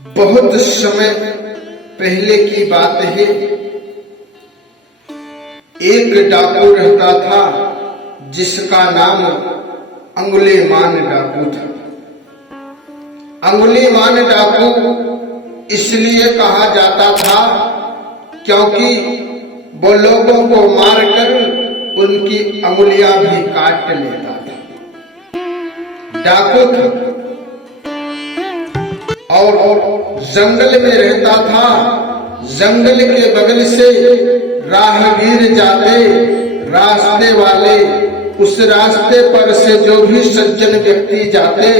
बहुत समय पहले की बात है। एक डाकू रहता था जिसका नाम अंगुलीमान डाकू था। अंगुलीमान डाकू इसलिए कहा जाता था क्योंकि वो लोगों को मारकर उनकी अंगुलियां भी काट लेता था। डाकू था और जंगल में रहता था। जंगल के बगल से राहगीर जाते, रास्ते वाले उस रास्ते पर से जो भी सज्जन व्यक्ति जाते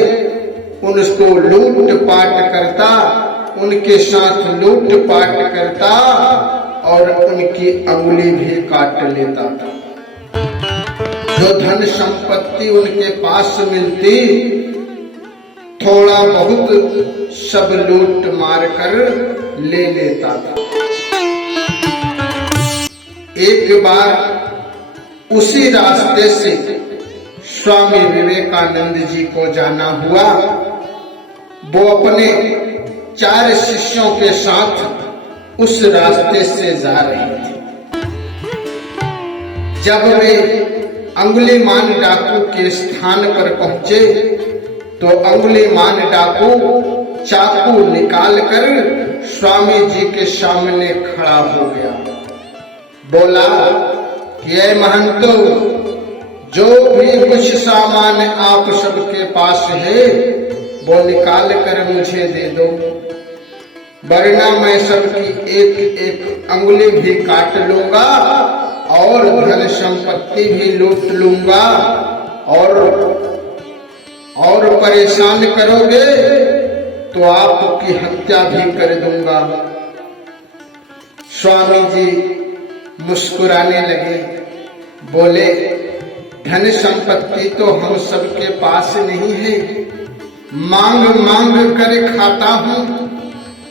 उनको लूट पाट करता, उनके साथ लूट पाट करता और उनकी अंगुली भी काट लेता था। जो धन संपत्ति उनके पास मिलती थोड़ा बहुत सब लूट मार कर ले लेता था। एक बार उसी रास्ते से स्वामी विवेकानंद जी को जाना हुआ। वो अपने 4 शिष्यों के साथ उस रास्ते से जा रहे थे। जब वे अंगुलीमान डाकू के स्थान पर पहुंचे तो अंगुलीमान डाकू चाकू निकालकर स्वामी जी के सामने खड़ा हो गया। बोला कि ऐ महंतो, जो भी कुछ सामान आप सबके पास है वो निकाल कर मुझे दे दो, वरना मैं सबकी एक एक अंगुली भी काट लूंगा और धन संपत्ति भी लूट लूंगा और परेशान करोगे तो आपकी हत्या भी कर दूंगा। स्वामी जी मुस्कुराने लगे। बोले, धन संपत्ति तो हम सबके पास नहीं है, मांग मांग कर खाता हूँ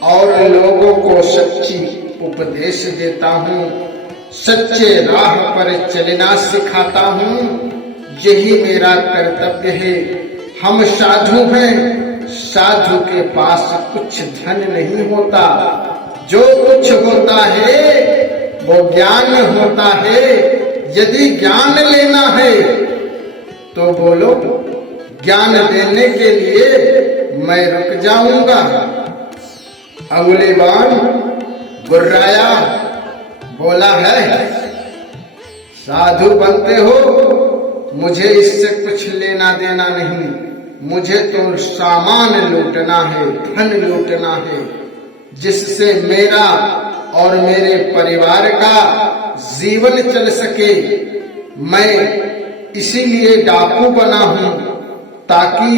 और लोगों को सच्ची उपदेश देता हूँ, सच्चे राह पर चलना सिखाता हूँ। यही मेरा कर्तव्य है। हम साधु हैं, साधु के पास कुछ धन नहीं होता, जो कुछ होता है वो ज्ञान होता है। यदि ज्ञान लेना है तो बोलो, ज्ञान देने के लिए मैं रुक जाऊंगा। अंगुलीमान गुर्राया, बोला है साधु बनते हो, मुझे इससे कुछ लेना देना नहीं, मुझे तो सामान लूटना है, धन लूटना है, जिससे मेरा और मेरे परिवार का जीवन चल सके। मैं इसीलिए डाकू बना हूं ताकि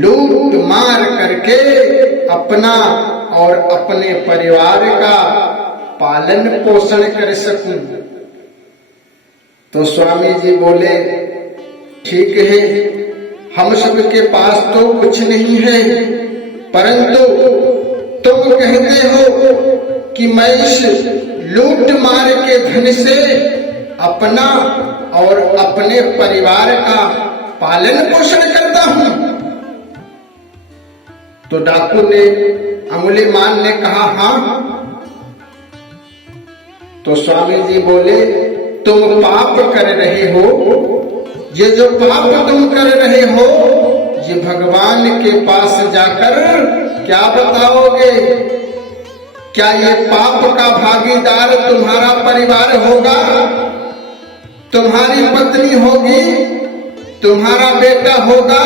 लूट मार करके अपना और अपने परिवार का पालन पोषण कर सकूं। तो स्वामी जी बोले, ठीक है, हम सबके पास तो कुछ नहीं है, परंतु तुम कहते हो कि मैं इस लूट मार के धन से अपना और अपने परिवार का पालन पोषण करता हूं। तो डाकू ने, अंगुलीमान ने कहा हाँ। तो स्वामी जी बोले, तुम पाप कर रहे हो, ये जो पाप तुम कर रहे हो ये भगवान के पास जाकर क्या बताओगे? क्या ये पाप का भागीदार तुम्हारा परिवार होगा, तुम्हारी पत्नी होगी, तुम्हारा बेटा होगा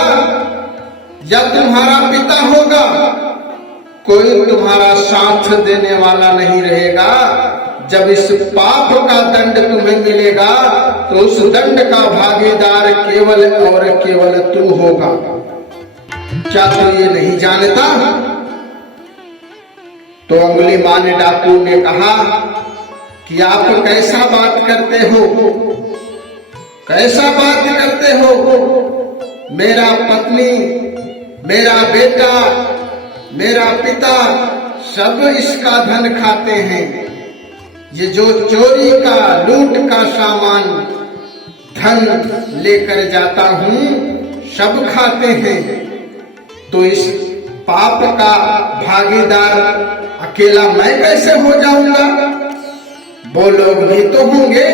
या तुम्हारा पिता होगा? कोई तुम्हारा साथ देने वाला नहीं रहेगा। जब इस पाप का दंड तुम्हें मिलेगा तो उस दंड का भागीदार केवल और केवल तू होगा। क्या तू ये नहीं जानता? तो अंगुलीमान डाकू ने कहा कि आप कैसा बात करते हो, कैसा बात करते हो? मेरा पत्नी, मेरा बेटा, मेरा पिता सब इसका धन खाते हैं। ये जो चोरी का, लूट का सामान धन लेकर जाता हूं सब खाते हैं। तो इस पाप का भागीदार अकेला मैं कैसे हो जाऊंगा, वो लोग भी तो होंगे।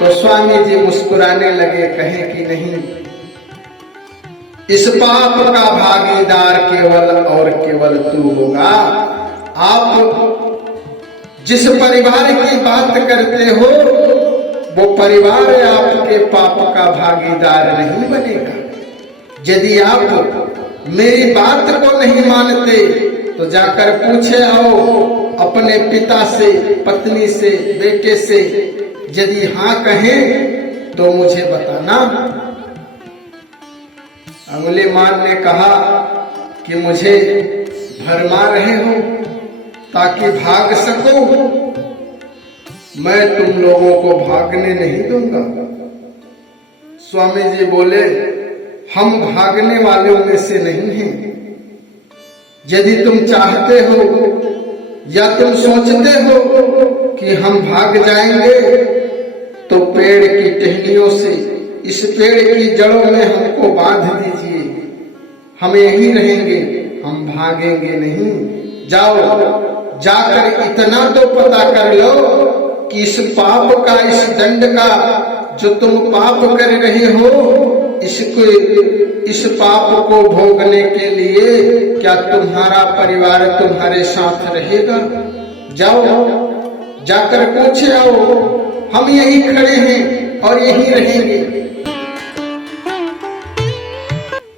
तो स्वामी जी मुस्कुराने लगे, कहे कि नहीं, इस पाप का भागीदार केवल और केवल तू होगा। आप जिस परिवार की बात करते हो वो परिवार आपके पाप का भागीदार नहीं बनेगा। यदि आप मेरी बात को नहीं मानते तो जाकर पूछे आओ अपने पिता से, पत्नी से, बेटे से। यदि हाँ कहें तो मुझे बताना। अंगुलीमान ने कहा कि मुझे भरमा रहे हो ताकि भाग सको, मैं तुम लोगों को भागने नहीं दूंगा। स्वामी जी बोले, हम भागने वालों में से नहीं हैं। यदि तुम चाहते हो या तुम सोचते हो कि हम भाग जाएंगे तो पेड़ की टहनियों से इस पेड़ की जड़ों में हमको बांध दीजिए, हम यहीं रहेंगे, हम भागेंगे नहीं। जाओ, जाकर इतना तो पता कर लो कि इस पाप का, इस दंड का जो तुम पाप कर रहे हो, इस पाप को भोगने के लिए क्या तुम्हारा परिवार तुम्हारे साथ रहेगा? जाओ, जाकर पूछे आओ, हम यहीं खड़े हैं और यहीं रहेंगे।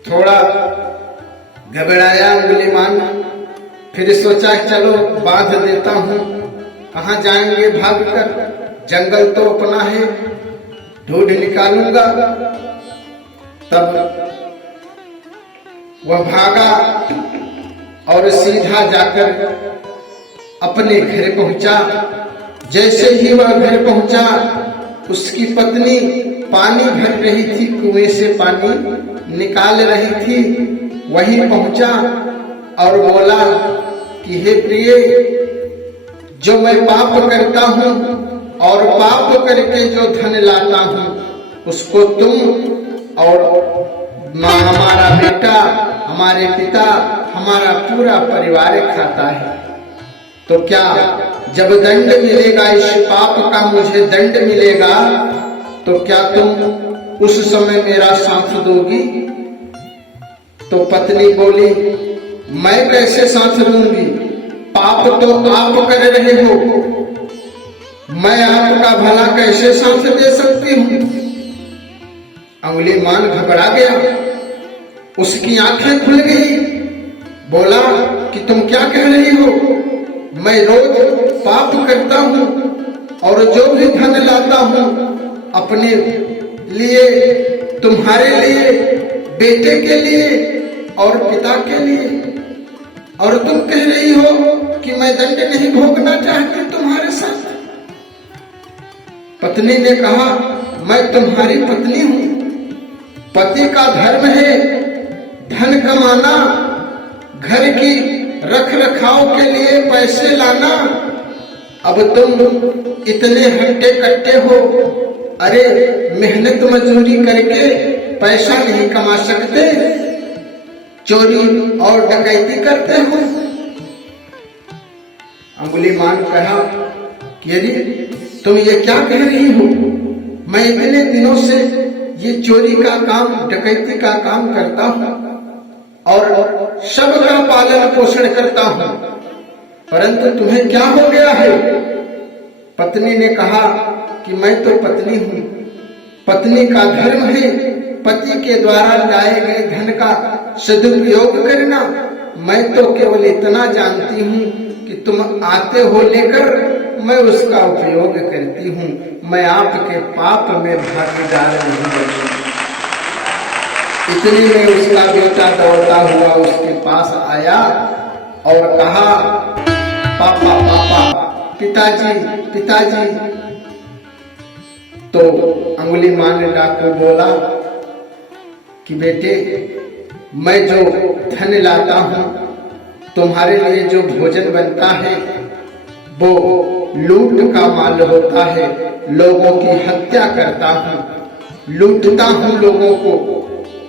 थोड़ा घबराया अंगुलीमान, फिर सोचा चलो बांध देता हूं, कहां जाएंगे भागकर, जंगल तो अपना है, ढूंढ निकालूंगा। तब वह भागा और सीधा जाकर अपने घर पहुंचा। जैसे ही वह घर पहुंचा, उसकी पत्नी पानी भर रही थी, कुएं से पानी निकाल रही थी। वहीं पहुंचा और बोला कि हे प्रिय, जो मैं पाप करता हूं और पाप करके जो धन लाता हूं उसको तुम और हमारा बेटा, हमारे पिता, हमारा पूरा परिवार खाता है। तो क्या जब दंड मिलेगा, इस पाप का मुझे दंड मिलेगा, तो क्या तुम उस समय मेरा साथ दोगी? तो पत्नी बोली, मैं कैसे साथ दूंगी, पाप तो आप कर रहे हो, मैं आपका भला कैसे साथ दे सकती हूँ? अंगुलीमान घबरा गया, उसकी आंखें खुल गई। बोला कि तुम क्या कह रही हो, मैं रोज पाप करता हूँ और जो भी धन लाता हूँ अपने लिए, तुम्हारे लिए, बेटे के लिए और पिता के लिए, और तुम कह रही हो कि मैं दंड नहीं भोगना चाहती तुम्हारे साथ। पत्नी ने कहा, मैं तुम्हारी पत्नी हूं, पति का धर्म है धन कमाना, घर की रख रखाव के लिए पैसे लाना। अब तुम इतने हट्टे कट्टे हो, अरे मेहनत मजदूरी करके पैसा नहीं कमा सकते, चोरी और डकैती करते हो। अंगुलीमान कहा कि अरे तुम ये क्या कह रही हो, मैं इतने दिनों से ये चोरी का काम, डकैती का काम करता हूँ और सबका पालन पोषण करता हूँ, परंतु तुम्हें क्या हो गया है? पत्नी ने कहा कि मैं तो पत्नी हूँ, पत्नी का धर्म है पति के द्वारा लाए गए धन का सदुपयोग करना। मैं तो केवल इतना जानती हूँ कि तुम आते हो लेकर, मैं उसका उपयोग करती हूँ, मैं आपके पाप में भागीदार नहीं बनी। इतने में उसका बेटा दौड़ता हुआ उसके पास आया और कहा, पापा पापा, पिताजी पिताजी। तो अंगुलीमान ने डाकू बोला कि बेटे, मैं जो धन लाता हूँ, तुम्हारे लिए जो भोजन बनता है वो लूट का माल होता है, लोगों की हत्या करता हूँ, लूटता हूँ लोगों को।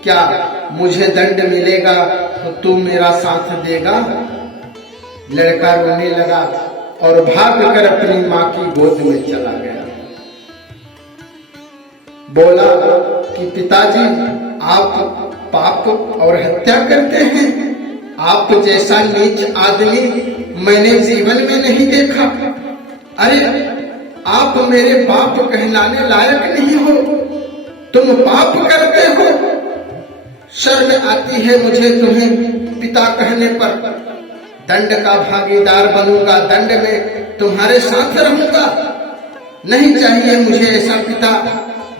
क्या मुझे दंड मिलेगा तो तू मेरा साथ देगा? लड़का रोने लगा और भाग कर अपनी माँ की गोद में चला गया। बोला कि पिताजी, आप पाप और हत्या करते हैं। आप जैसा नीच आदमी मैंने जीवन में नहीं देखा। अरे आप मेरे बाप कहलाने लायक नहीं हो, तुम पाप करते हो। शर्म आती है मुझे तुम्हें पिता कहने पर। दंड का भागीदार बनूंगा, दंड में तुम्हारे साथ रहूंगा। नहीं चाहिए मुझे ऐसा पिता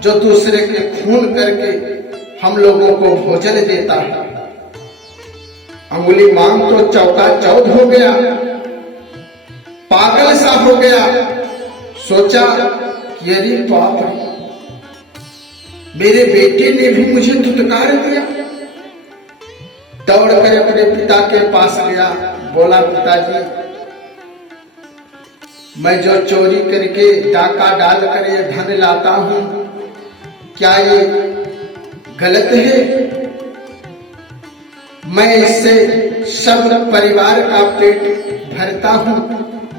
जो दूसरे के खून करके हम लोगों को भोजन देता है। अंगुलीमान तो चौकाचौध हो गया, पागल सा हो गया। सोचा कि अरे बाप रे, मेरे बेटे ने भी मुझे धुतकार दिया। दौड़कर अपने पिता के पास गया। बोला पिताजी, मैं जो चोरी करके डाका डालकर ये धन लाता हूं, क्या ये गलत है? मैं इससे सब परिवार का पेट भरता हूं,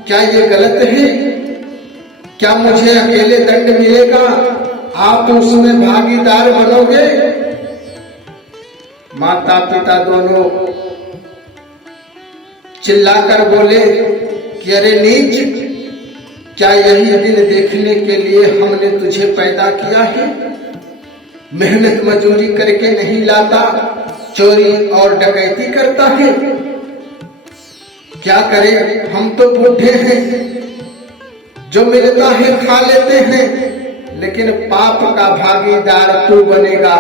क्या ये गलत है? क्या मुझे अकेले दंड मिलेगा? आप उसमें भागीदार बनोगे? माता पिता दोनों चिल्लाकर बोले कि अरे नीच, क्या यही दिन देखने के लिए हमने तुझे पैदा किया है? मेहनत मजूरी करके नहीं लाता, चोरी और डकैती करता है। क्या करें, हम तो बूढ़े हैं, जो मिलता है खा लेते हैं, लेकिन पाप का भागीदार तू बनेगा,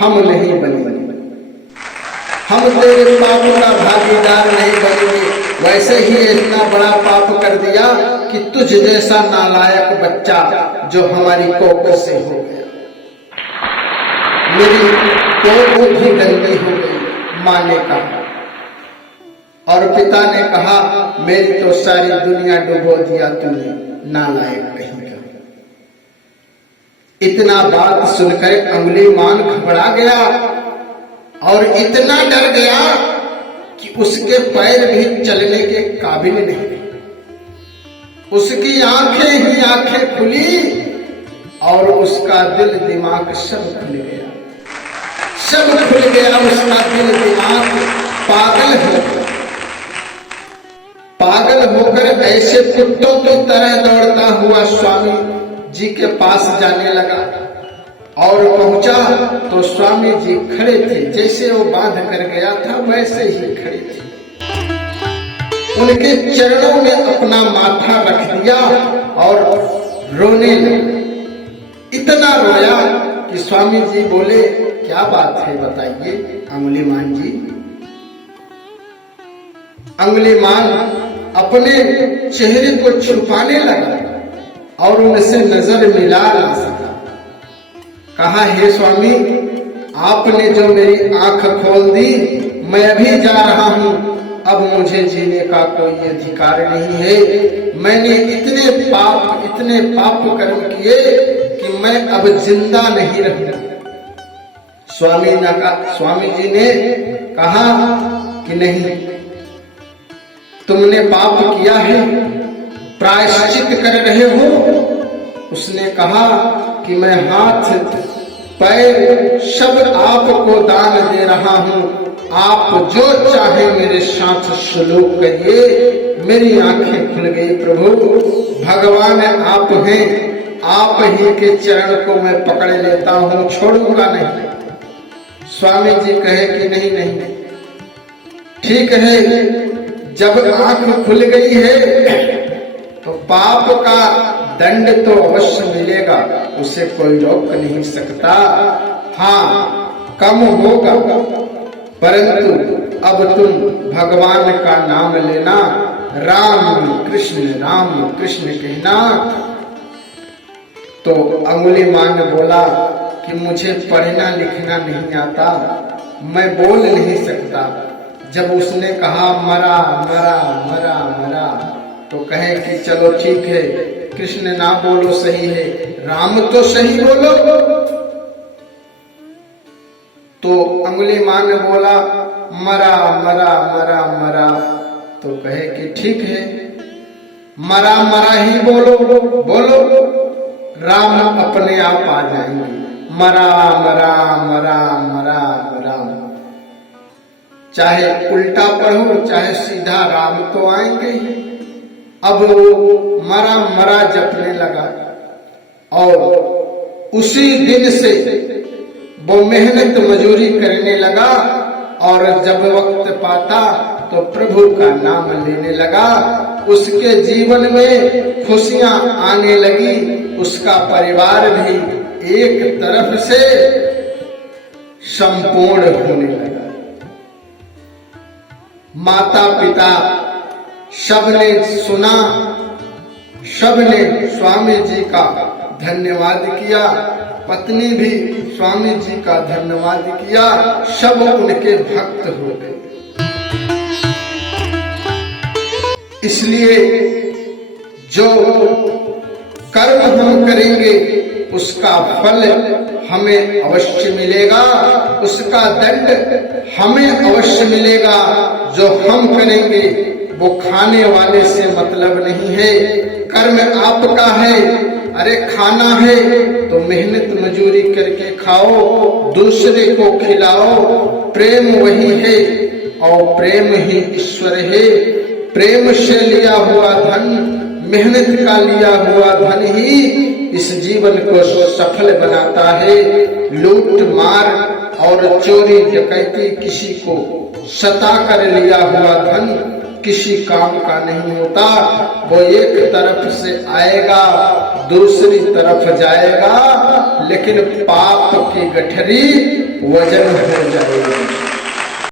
हम नहीं बनेंगे। हम तेरे पाप का भागीदार नहीं बनेंगे। वैसे ही इतना बड़ा पाप कर दिया कि तुझ जैसा नालायक बच्चा जो हमारी कोख से हो गया। मेरी कोख भी गंदी हो गई, माँ ने कहा। और पिता ने कहा, मेरी तो सारी दुनिया डुबो दिया तूने, नालायक कहीं का। इतना बात सुनकर अंगुलीमान घबरा गया और इतना डर गया कि उसके पैर भी चलने के काबिल नहीं। उसकी आंखें ही आंखें खुली और उसका दिल दिमाग सब खुल गया, सब खुल गया। उसका दिल दिमाग पागल हो गया। पागल होकर ऐसे कुत्तों की तरह दौड़ता हुआ स्वामी जी के पास जाने लगा और पहुंचा तो स्वामी जी खड़े थे। जैसे वो बांध कर गया था वैसे ही खड़े थे। उनके चरणों में अपना माथा रख दिया और रोने लगे। इतना रोया कि स्वामी जी बोले, क्या बात है बताइए अंगुलीमान जी। अंगुलीमान अपने चेहरे को छुपाने लगा और उनसे नजर मिला ना सका। कहा, हे स्वामी, आपने जो मेरी आंख खोल दी, मैं अभी जा रहा हूं। अब मुझे जीने का कोई अधिकार नहीं है। मैंने इतने पाप कर्म किए कि मैं अब जिंदा नहीं रहूंगा। स्वामी जी ने कहा कि नहीं, तुमने पाप किया है, प्रायश्चित कर रहे हो। उसने कहा कि मैं हाथ पैर सब आपको दान दे रहा हूं। आप जो चाहे मेरे साथ सलूक करिए। मेरी आंखें खुल गई। प्रभु भगवान आप हैं, आप ही के चरण को मैं पकड़ लेता हूं, छोड़ूंगा नहीं। स्वामी जी कहे कि नहीं नहीं, ठीक है, जब आंख खुल गई है तो पाप का दंड तो अवश्य मिलेगा, उसे कोई रोक नहीं सकता। हाँ, कम होगा, परंतु अब तुम भगवान का नाम लेना, राम कृष्ण कहना। तो अंगुलीमान बोला कि मुझे पढ़ना लिखना नहीं आता, मैं बोल नहीं सकता। जब उसने कहा मरा मरा मरा मरा, तो कहे कि चलो ठीक है, कृष्ण ना बोलो सही है, राम तो सही बोलो। तो अंगुलीमान बोला मरा मरा मरा मरा। तो कहे कि ठीक है, मरा मरा ही बोलो बोलो, राम अपने आप आ जाएंगे। मरा मरा मरा मरा राम, चाहे उल्टा पढ़ो चाहे सीधा, राम तो आएंगे ही। अब वो मरा मरा जपने लगा और उसी दिन से वो मेहनत मजूरी करने लगा और जब वक्त पाता तो प्रभु का नाम लेने लगा। उसके जीवन में खुशियां आने लगी, उसका परिवार भी एक तरफ से संपूर्ण होने लगा। माता पिता सबने सुना, सबने स्वामी जी का धन्यवाद किया, पत्नी भी स्वामी जी का धन्यवाद किया, सब उनके भक्त हो गए। इसलिए जो कर्म हम करेंगे उसका फल हमें अवश्य मिलेगा, उसका दंड हमें अवश्य मिलेगा। जो हम करेंगे वो खाने वाले से मतलब नहीं है, कर्म आपका है। अरे खाना है तो मेहनत मजूरी करके खाओ, दूसरे को खिलाओ। प्रेम वही है और प्रेम ही ईश्वर है। प्रेम से लिया हुआ धन, मेहनत का लिया हुआ धन ही इस जीवन को सफल बनाता है। लूट मार और चोरी डकैती किसी को सता कर लिया हुआ धन किसी काम का नहीं होता। वो एक तरफ से आएगा दूसरी तरफ जाएगा, लेकिन पाप की गठरी वजन हो जाएगी।